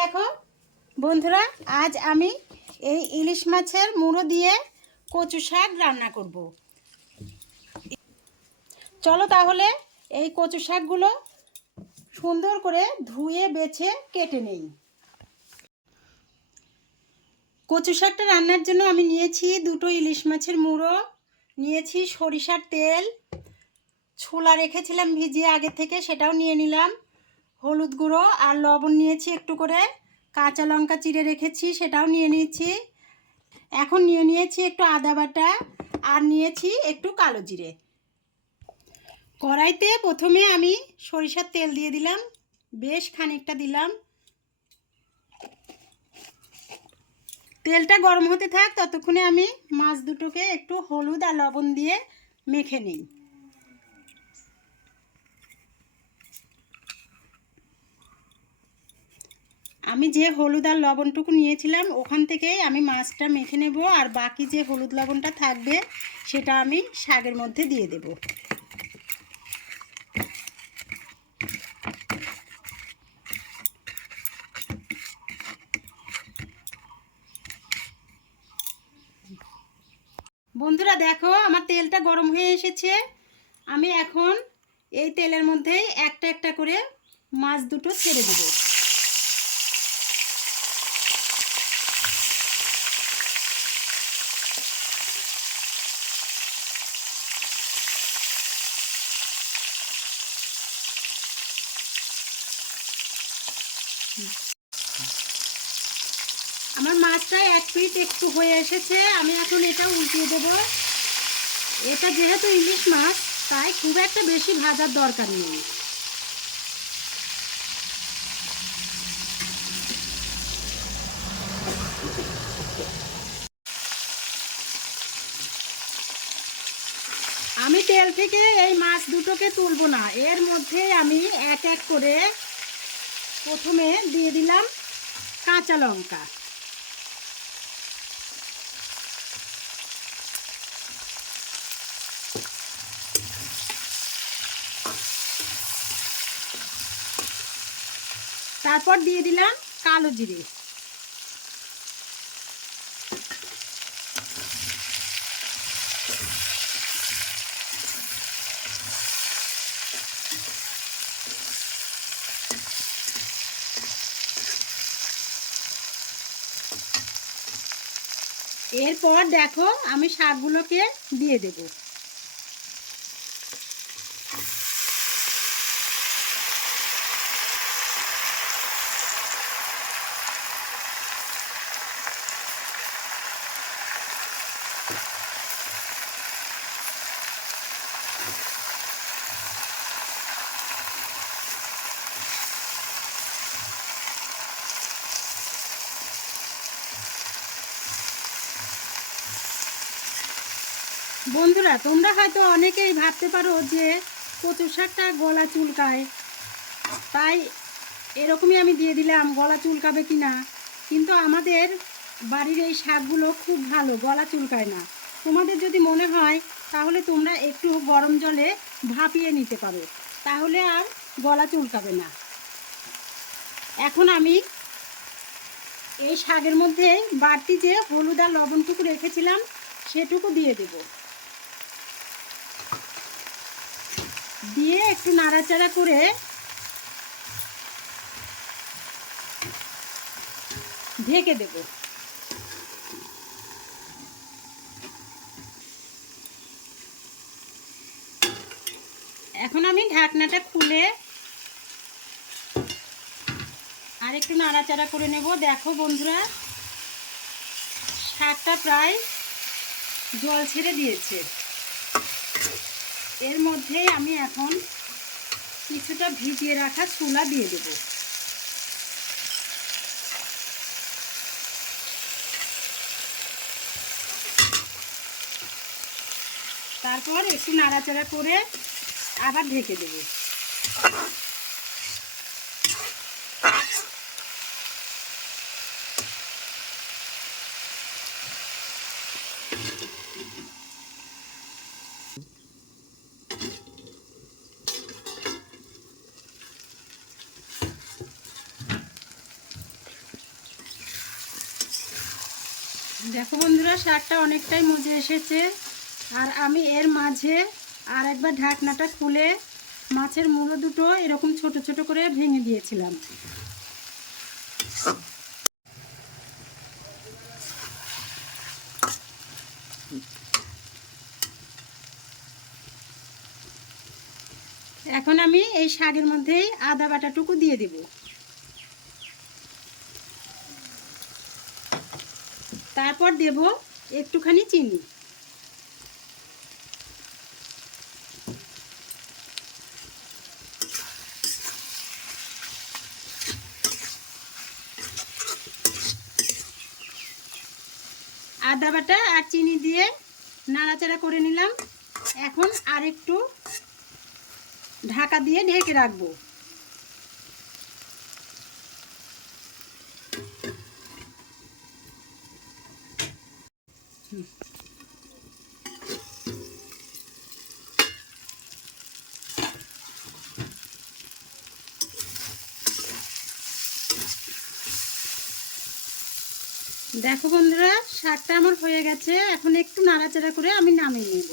দেখো বন্ধুরা, আজ আমি এই ইলিশ মাছের মুড়ো দিয়ে কচু শাক রান্না করব। চলো তাহলে এই কচু শাকগুলো সুন্দর করে ধুয়ে বেছে কেটে নেই। কচু শাকটা রান্নার জন্য আমি নিয়েছি দুটো ইলিশ মাছের মুড়ো, নিয়েছি সরিষার তেল, ছোলা রেখেছিলাম ভিজিয়ে আগে থেকে, সেটাও নিয়ে নিলাম, হলুদ গুঁড়ো আর লবণ নিয়েছি একটু করে, কাঁচা লঙ্কা চিড়ে রেখেছি সেটাও নিয়ে নিয়েছি। এখন নিয়ে নিয়েছি একটু আদা বাটা আর নিয়েছি একটু কালো জিরে। কড়াইতে প্রথমে আমি সরিষার তেল দিয়ে দিলাম, বেশ খানিকটা দিলাম। তেলটা গরম হতে থাক, ততক্ষণে আমি মাছ দুটোকে একটু হলুদ আর লবণ দিয়ে মেখে নিই। আমি যে হলুদ আর লবণটুকু নিয়েছিলাম ওখান থেকেই আমি মাছটা মেখে নেব, আর বাকি যে হলুদ লবণটা থাকবে সেটা আমি শাকের মধ্যে দিয়ে দেব। বন্ধুরা দেখো, আমার তেলটা গরম হয়ে এসেছে। আমি এখন এই তেলের মধ্যেই একটা একটা করে মাছ দুটো ছেড়ে দেব। আমার মাছটা এক পিঠ একটু হয়ে এসেছে, আমি এখন এটা উল্টিয়ে দেব। এটা যেহেতু ইলিশ মাছ তাই খুব একটা বেশি ভাজার দরকার নেই। আমি তেল থেকে এই মাছ দুটোকে তুলব না, এর মধ্যে আমি এক এক করে প্রথমে দিয়ে দিলাম কাঁচা লঙ্কা, তারপর দিয়ে দিলাম কালো জিরে, এরপর দেখো আমি শাকগুলোকে দিয়ে দেব। বন্ধুরা, তোমরা হয়তো অনেকেই ভাবতে পারো যে কচু শাকটা গলা চুলকায়, তাই এরকমই আমি দিয়ে দিলাম, গলা চুলকাবে কি না। কিন্তু আমাদের বাড়ির এই শাকগুলো খুব ভালো, গলা চুলকায় না। তোমাদের যদি মনে হয় তাহলে তোমরা একটু গরম জলে ভাপিয়ে নিতে পারো, তাহলে আর গলা চুলকাবে না। এখন আমি এই শাকের মধ্যে বাড়তি যে হলুদ আর লবণটুকু রেখেছিলাম সেটুকু দিয়ে দেব, দিয়ে একটু নাড়াচাড়া করে ঢেকে দেব। এখন আমি ঢাকনাটা খুলে আর একটু নাড়াচাড়া করে নেব। দেখো বন্ধুরা, শাকটা প্রায় জল ছেড়ে দিয়েছে। এর মধ্যেই আমি এখন কিছুটা ভিজিয়ে রাখা ছোলা দিয়ে দেব। তারপর একটু নাড়াচাড়া করে আবার ঢেকে দেব। দেখো বন্ধুরা, শাকটা অনেকটাই মজে এসেছে। আর আমি এর মাঝে আর একবার ঢাকনাটা খুলে মাছের মুড়ো দুটো এরকম ছোট ছোট করে ভেঙে দিয়েছিলাম। এখন আমি এই শাকের মধ্যেই আদা বাটাটুকু দিয়ে দেব। তারপর দেব একটুখানি চিনি। আদা বাটা আর চিনি দিয়ে নাড়াচাড়া করে নিলাম। এখন আরেকটু ঢাকা দিয়ে ঢেকে রাখবো। দেখো বন্ধুরা, শাকটা আমার হয়ে গেছে। এখন একটু নাড়াচাড়া করে আমি নামিয়ে নেব।